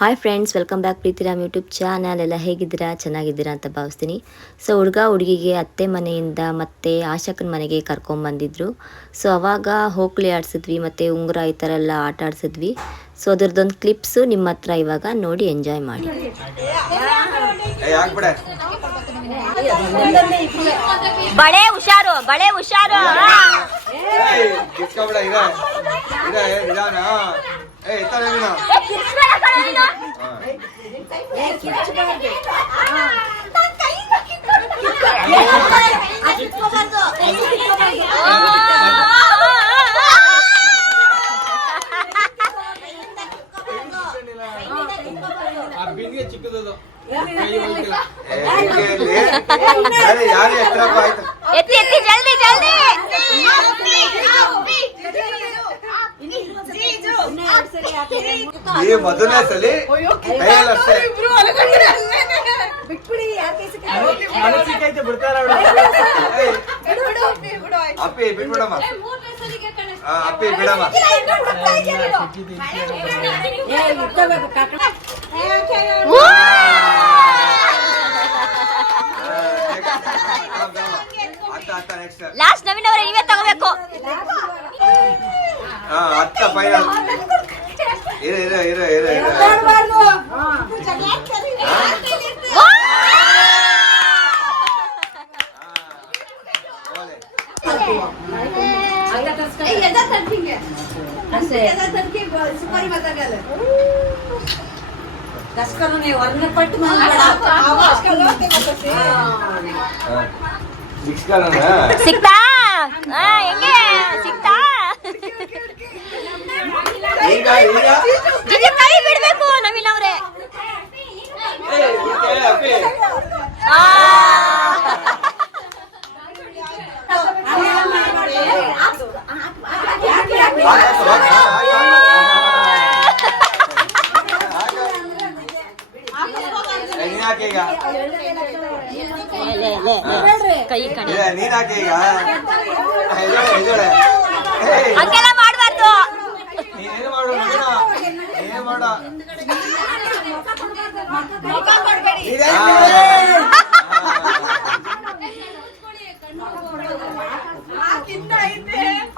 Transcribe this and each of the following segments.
Hi friends, welcome back Preethiram YouTube channel. ಎಲ್ಲ ಹೇಗಿದ್ದೀರಾ? ಚೆನ್ನಾಗಿದ್ದೀರಾ ಅಂತ ಭಾವಿಸ್ತೀನಿ. ಸೊ ಹುಡುಗಿಗೆ ಅತ್ತೆ ಮನೆಯಿಂದ ಮತ್ತೆ ಆಶಕನ ಮನೆಗೆ ಕರ್ಕೊಂಬಂದಿದ್ರು. ಸೊ ಅವಾಗ ಹೋಕ್ಳಿ ಆಡಿಸಿದ್ವಿ ಮತ್ತು ಉಂಗುರ ಈ ಥರ ಎಲ್ಲ ಆಟ ಆಡಿಸಿದ್ವಿ. ಸೊ ಅದ್ರದ್ದೊಂದು ಕ್ಲಿಪ್ಸು ನಿಮ್ಮ ಹತ್ರ ಇವಾಗ ನೋಡಿ ಎಂಜಾಯ್ ಮಾಡಿ. ಬಳೆ ಹುಷಾರು, ಬಳೆ ಹುಷಾರು. ಚಿಕ್ಕದು ಎತ್ತಿ ಎತ್ತಿ ಜಲ್ದಿ ಜಲ್ದಿ. ಮೊದಲನೇ ಸಲ ಅಪ್ಪಿ ಬಿಡ್ಬಿಡಮ್ಮ, ಅಪ್ಪಿ ಬಿಡಮ್ಮ. ಲಾಸ್ಟ್ ನವೀನ್ ಅವರೇ ನೀವೇ ತಗೋಬೇಕು. ಅತ್ತ ಫೈನಲ್. ಇರ ಸಿಕ್ತಾ? ಹೆಂಗೆ ಸಿಕ್ತಾ? ಕೈ ಬಿಡ್ಬೇಕು ನವೀನ್ ಅವ್ರೆ. ಕೈ ಹಂಗೆಲ್ಲ ಮಾಡ್ಬಾರ್ದು.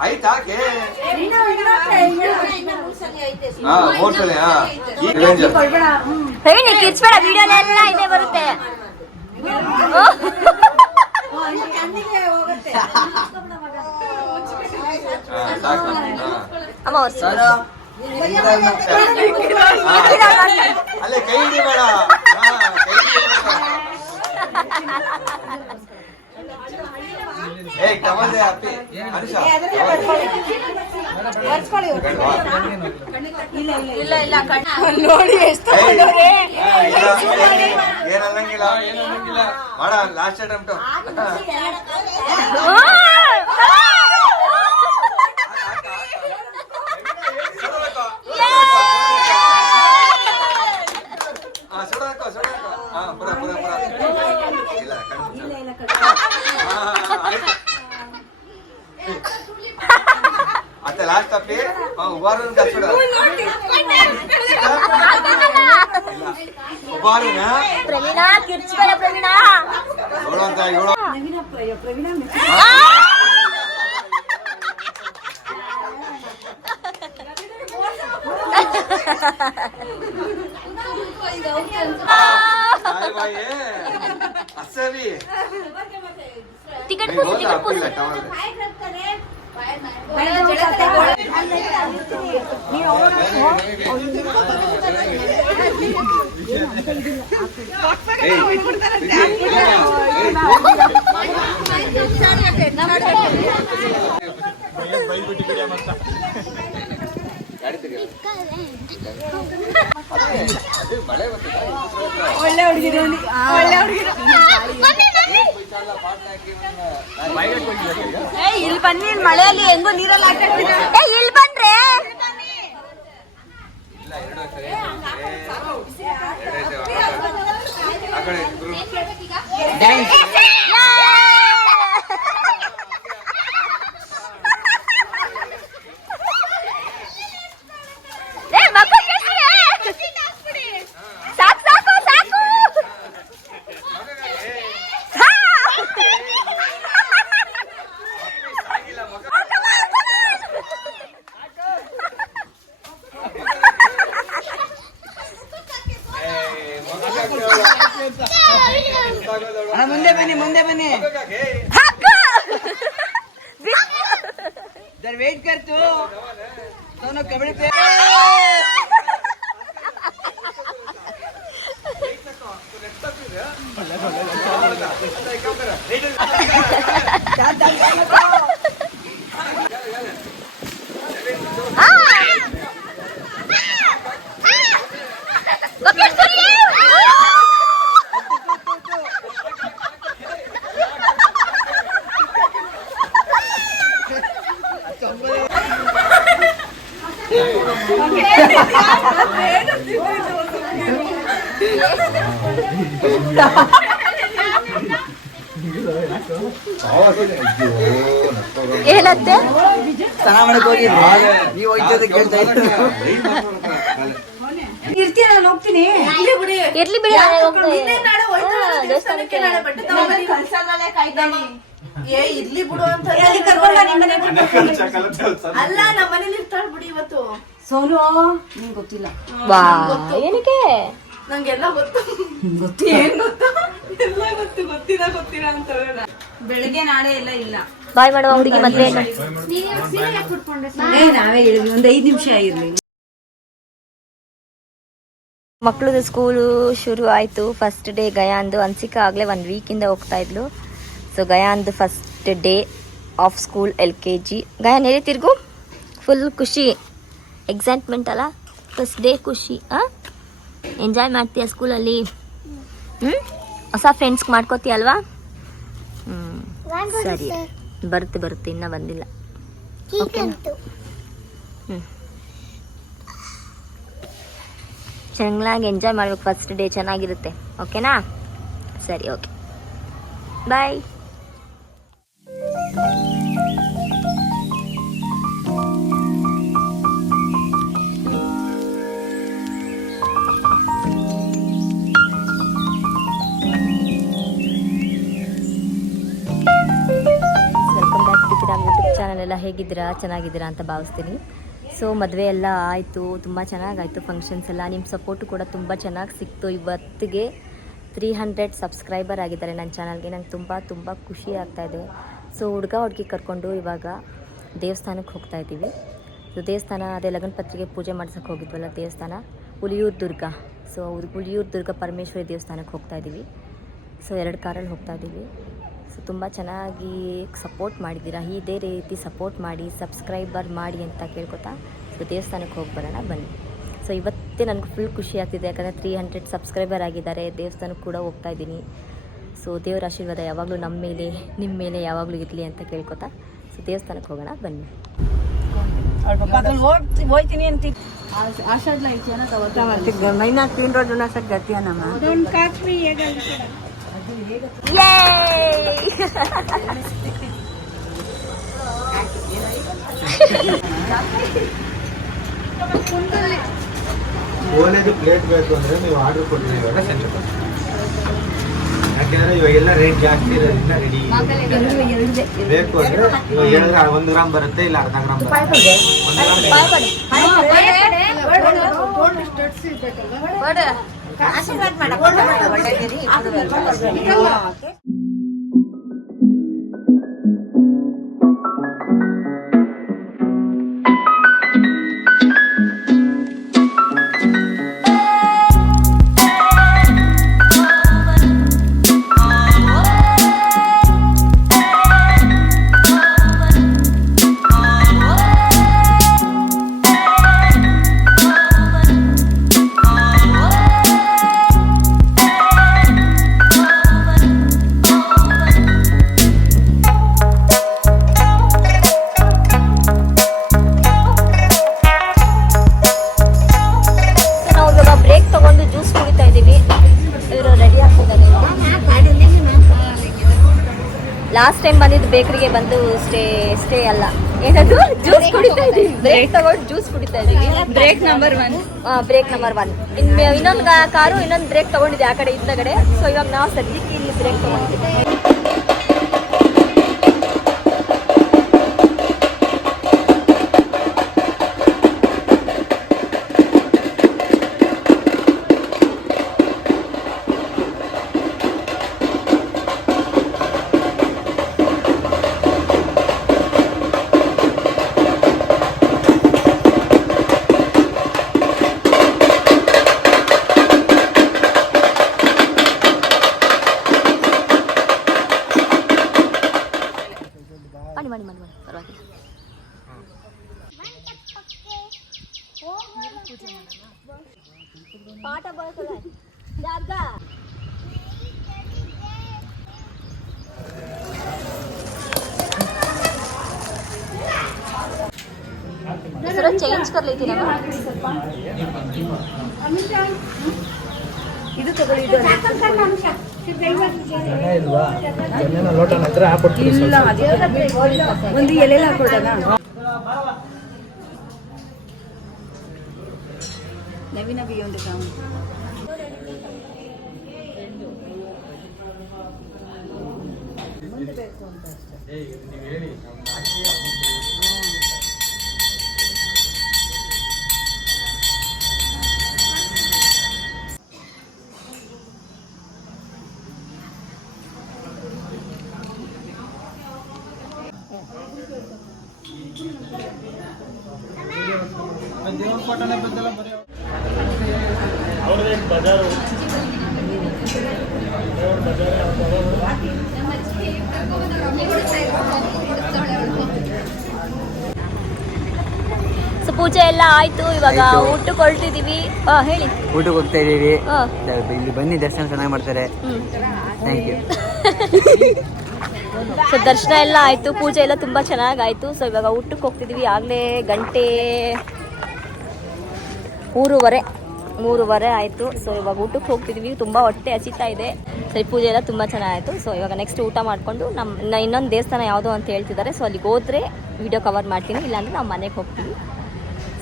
ಆಯ್ತಾಕೆ ಪ್ರವೀಣ್ ಕಿರ್ಚ್ಬೇಡ, ವಿಡಿಯೋಲೆಲ್ಲ ಇದೇ ಬರುತ್ತೆ. ಅಮ್ಮ ಅಲ್ಲೇ ಕೈ ಹಿಡಿಬೇಡ. ನೋಡಿ ಎಷ್ಟು ಏನನ್ನಂಗಿಲ್ಲ ಮಾಡ. Last attempt. ಅತ್ತೆ ಲಾಸ್ಟ್ ಅಪ್ಪಿ ಉಬಾರು ಕಳ್ಸ್ಬಿಡ. ಉಬಾರಿನ ಪ್ರವೀಣ ಕಿರ್ಚ್ಬೇಡ. ಪ್ರವೀಣ ನೋಡು ಅಂತ ಹೇಳು. ಟಿಕೆಟ್ ಒಳ್ಳೆ ಹುಡುಗಿರು, ಒಳ್ಳೆ ಹುಡುಗಿರು. ಇಲ್ಲಿ ಬನ್ನಿ, ಮಳೆಯಲ್ಲಿ ಹೆಂಗೋ ನೀರಲ್ಲಿ ಆಟ ಆಡ್ತೀರಾ? ಇಲ್ಲಿ ಬಂದ್ರೆ ಮುಂದೆ ಬನ್ನಿ जर वेट कर तू दोनों कबड्डी पे ಏನತ್ತೆ ಸ್ನಾನ ಮಾಡಕ್ ಹೋಗಿದ್ದೆ ನೀವು ಹೋಯ್ತದ ಕೇಳ್ತಾ ಇತ್ತು ಇರ್ತೀಯ ನಾನು ಹೋಗ್ತೀನಿ ಇರ್ಲಿ ಬಿಡಿ ನಾಳೆ ಹೋಗ್ತೀನಿ. ನಾಳೆ ಹೋಯ್ತಾಳೆ ಹಾ, ದೇವಸ್ಥಾನಕ್ಕೆ ನಾಳೆ ಬಟ್ಟೆ ತಗೊಂಡು ಕಳ್ಸಲ್ಲೇ ಕಾಯ್ತಾನೆ ಇರ್ಲಿ ಬಿಡು ಅಂತ ಅಲ್ಲ ನಮ್ಮ ಮನೇಲಿ ಇರ್ತಾಳ ಬಿಡಿ ಇವತ್ತು ಸೋನು ನಿಂಗೆ ಗೊತ್ತಿಲ್ಲ ವಾ ಏನಕ್ಕೆ ನಂಗೆಲ್ಲ ಗೊತ್ತು ಏನ್ ಗೊತ್ತು ಎಲ್ಲ ಗೊತ್ತಿಲ್ಲ ಅಂತ ಬೆಳಿಗ್ಗೆ ನಾಳೆ ಎಲ್ಲ ಇಲ್ಲ ಬಾಯ್ ಮಾಡುವ ಹುಡುಗಿ ಮದ್ವೆ ನಾವೇ ಹೇಳಿದ್ವಿ ಒಂದ್ 5 ನಿಮಿಷ ಇರ್ಲಿ ಮಕ್ಳದ್ದು ಸ್ಕೂಲು ಶುರು ಆಯಿತು. First day ಗಯಾಂದು. ಅನ್ಸಿಕಾ ಆಗಲೇ 1 ವೀಕಿಂದ ಹೋಗ್ತಾ ಇದ್ಲು. ಸೊ ಗಯಾಂದು first day of school LKG. ಗಯಾನ್ ಹೇಳಿ ತಿರ್ಗು. ಫುಲ್ ಖುಷಿ, ಎಕ್ಸೈಟ್ಮೆಂಟ್ ಅಲ್ಲ, ಫಸ್ಟ್ ಡೇ ಖುಷಿ. ಎಂಜಾಯ್ ಮಾಡ್ತೀಯ ಸ್ಕೂಲಲ್ಲಿ? ಹೊಸ ಫ್ರೆಂಡ್ಸ್ ಮಾಡ್ಕೋತೀಯ ಅಲ್ವಾ? ಸರಿ, ಬರುತ್ತೆ ಇನ್ನೂ ಬಂದಿಲ್ಲ. ಓಕೆನಾ? ಚೆನ್ನಾಗಿ ಎಂಜಾಯ್ ಮಾಡ್ಬೇಕು. ಫಸ್ಟ್ ಡೇ ಚೆನ್ನಾಗಿರುತ್ತೆ. ಓಕೆನಾ? ಸರಿ, okay, bye. Welcome back to Kiram YouTube channel. ಎಲ್ಲ ಹೇಗಿದ್ದೀರಾ? ಚೆನ್ನಾಗಿದ್ದೀರಾ ಅಂತ ಭಾವಿಸ್ತೀನಿ. ಸೊ ಮದುವೆ ಎಲ್ಲ ಆಯಿತು, ತುಂಬ ಚೆನ್ನಾಗಾಯಿತು ಫಂಕ್ಷನ್ಸ್ ಎಲ್ಲ. ನಿಮ್ಮ ಸಪೋರ್ಟು ಕೂಡ ತುಂಬ ಚೆನ್ನಾಗಿ ಸಿಕ್ತು. ಇವತ್ತಿಗೆ 300 ಸಬ್ಸ್ಕ್ರೈಬರ್ ಆಗಿದ್ದಾರೆ ನನ್ನ ಚಾನಲ್ಗೆ. ನಂಗೆ ತುಂಬ ಖುಷಿ ಆಗ್ತಾಯಿದೆ. ಸೊ ಹುಡುಗಿ ಕರ್ಕೊಂಡು ಇವಾಗ ದೇವಸ್ಥಾನಕ್ಕೆ ಹೋಗ್ತಾ ಇದ್ದೀವಿ. ಸೊ ದೇವಸ್ಥಾನ ಅದೇ ಲಗ್ನ ಪತ್ರಿಕೆ ಪೂಜೆ ಮಾಡ್ಸೋಕ್ಕೆ ಹೋಗಿದ್ವಲ್ಲ, ದೇವಸ್ಥಾನ ಹುಲಿಯೂರು ದುರ್ಗ. ಸೊ ಹುಲಿಯೂರು ದುರ್ಗ ಪರಮೇಶ್ವರಿ ದೇವಸ್ಥಾನಕ್ಕೆ ಹೋಗ್ತಾ ಇದ್ದೀವಿ. ಸೊ 2 ಕಾರಲ್ಲಿ ಹೋಗ್ತಾ ಇದ್ದೀವಿ. ಸೊ ತುಂಬ ಚೆನ್ನಾಗಿ ಸಪೋರ್ಟ್ ಮಾಡಿದ್ದೀರಾ. ಇದೇ ರೀತಿ ಸಪೋರ್ಟ್ ಮಾಡಿ, ಸಬ್ಸ್ಕ್ರೈಬರ್ ಮಾಡಿ ಅಂತ ಕೇಳ್ಕೊತಾ ಸೊ ದೇವಸ್ಥಾನಕ್ಕೆ ಹೋಗಿ ಬರೋಣ ಬನ್ನಿ. ಸೊ ಇವತ್ತೇ ನನಗೆ ಫುಲ್ ಖುಷಿ ಆಗ್ತಿದೆ, ಯಾಕಂದರೆ 300 ಸಬ್ಸ್ಕ್ರೈಬರ್ ಆಗಿದ್ದಾರೆ. ದೇವಸ್ಥಾನಕ್ಕೆ ಕೂಡ ಹೋಗ್ತಾ ಇದ್ದೀನಿ. ಸೊ ದೇವರ ಆಶೀರ್ವಾದ ಯಾವಾಗಲೂ ನಮ್ಮ ಮೇಲೆ, ನಿಮ್ಮ ಮೇಲೆ ಯಾವಾಗಲೂ ಇರಲಿ ಅಂತ ಕೇಳ್ಕೊತಾ ಸೊ ದೇವಸ್ಥಾನಕ್ಕೆ ಹೋಗೋಣ ಬನ್ನಿ. ಹೋಯ್ತೀನಿ ಅಂತ आषाढला यायची ना तवा महिन्यात 3 रोज उन्हासाठी जाते ना मग 2 काकडी ಓಲೆದು ಪ್ಲೇಟ್ ಬೇಕು ಅಂದ್ರೆ ನೀವು ಆರ್ಡರ್ ಕೊಟ್ಟಿದ್ದೀರಾ ಸಂಜೆ ಯಾಕೆಂದ್ರೆ ಇವಾಗೆಲ್ಲ ರೇಟ್ ಜಾಸ್ತಿ ಇರೋದ್ರಿಂದ ರೆಡಿ ಬೇಕು ಅಂದ್ರೆ ಇವಾಗ ಹೇಳಿದ್ರೆ 1 ಗ್ರಾಮ್ ಬರುತ್ತೆ, ಇಲ್ಲ ಅರ್ಧ ಗ್ರಾಮ್ ಬರುತ್ತೆ. 1 ಗ್ರಾಮ್ ಆಶೀರ್ವಾದ ಮಾಡಕ್ಕೆ ಲಾಸ್ಟ್ ಟೈಮ್ ಬಂದಿದ್ದು ಬೇಕರಿಗೆ ಬಂದು ಸ್ಟೇ ಅಲ್ಲ, ಏನದು ಜ್ಯೂಸ್ ಕುಡಿತಾ ಇದೀವಿ. ಬ್ರೇಕ್ ತಗೊಂಡು ಜ್ಯೂಸ್ ಕುಡಿತಾ ಇದೀವಿ. Break number 1. ಇನ್ನೊಂದು ಕಾರು ಇನ್ನೊಂದು ಬ್ರೇಕ್ ತಗೊಂಡಿದೆ ಆ ಕಡೆ ಹಿಂದಗಡೆ. ಸೊ ಇವಾಗ ನಾವು ಸದ್ಯಕ್ಕೆ ಇಲ್ಲಿ ಬ್ರೇಕ್ ತಗೊಂಡಿದ್ದೀವಿ. ಪಾಠ ಬರ್ತದೆ ಜಾಗ ಚೇಂಜ್ कर लेती ना ಇದು ತಗೊಳ್ಳಿ ಇದು ಇಲ್ವಾ ಲೋಟನ ಹತ್ರ ಹಾಕ್ಬಿಡ್ತೀನಿ ಇಲ್ಲ ಒಂದು ಎಲೆಲ್ಲ ಹಾಕೊಡೋಣ ನವೀನ ಬಿ ಒಂದು ಕಾಮ್ ಸೊ ಪೂಜೆ ಎಲ್ಲ ಆಯ್ತು ಇವಾಗ ಊಟಕ್ಕೆ ಹೊರಟಿದೀವಿ ಹೇಳಿ ಊಟಕ್ಕೆ ಹೋಗ್ತಾ ಇದೀವಿ ಹಾ. ಇಲ್ಲಿ ಬನ್ನಿ ದರ್ಶನ ಚೆನ್ನಾಗಿ ಮಾಡ್ತಾರೆ ಥ್ಯಾಂಕ್ ಯು ಸೊ ದರ್ಶನ ಎಲ್ಲ ಆಯ್ತು ಪೂಜೆ ಎಲ್ಲ ತುಂಬಾ ಚೆನ್ನಾಗಾಯ್ತು ಸೊ ಇವಾಗ ಊಟಕ್ಕೆ ಹೋಗ್ತಿದೀವಿ ಆಗಲೇ ಗಂಟೆ 3:30 ಆಯಿತು ಸೊ ಇವಾಗ ಊಟಕ್ಕೆ ಹೋಗ್ತಿದೀವಿ ತುಂಬ ಹೊಟ್ಟೆ ಹಸಿತಾ ಇದೆ ಸರಿ ಪೂಜೆ ಎಲ್ಲ ತುಂಬ ಚೆನ್ನಾಗಾಯಿತು ಸೊ ಇವಾಗ ನೆಕ್ಸ್ಟ್ ಊಟ ಮಾಡಿಕೊಂಡು ನಮ್ಮ ಇನ್ನೊಂದು ದೇವಸ್ಥಾನ ಯಾವುದೋ ಅಂತ ಹೇಳ್ತಿದ್ದಾರೆ ಸೊ ಅಲ್ಲಿಗೆ ಹೋದರೆ ವಿಡಿಯೋ ಕವರ್ ಮಾಡ್ತೀನಿ ಇಲ್ಲಾಂದರೆ ನಾವು ಮನೆಗೆ ಹೋಗ್ತೀವಿ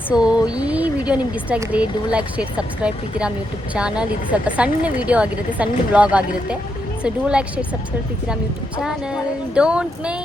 ಸೊ ಈ ವಿಡಿಯೋ ನಿಮ್ಗೆ ಇಷ್ಟ ಆಗಿದ್ರೆ do like share subscribe Preethiram YouTube channel ಇದು ಸ್ವಲ್ಪ ಸಣ್ಣ ವಿಡಿಯೋ ಆಗಿರುತ್ತೆ ಸಣ್ಣ ವ್ಲಾಗ್ ಆಗಿರುತ್ತೆ so do like share subscribe Preethiram YouTube channel don't May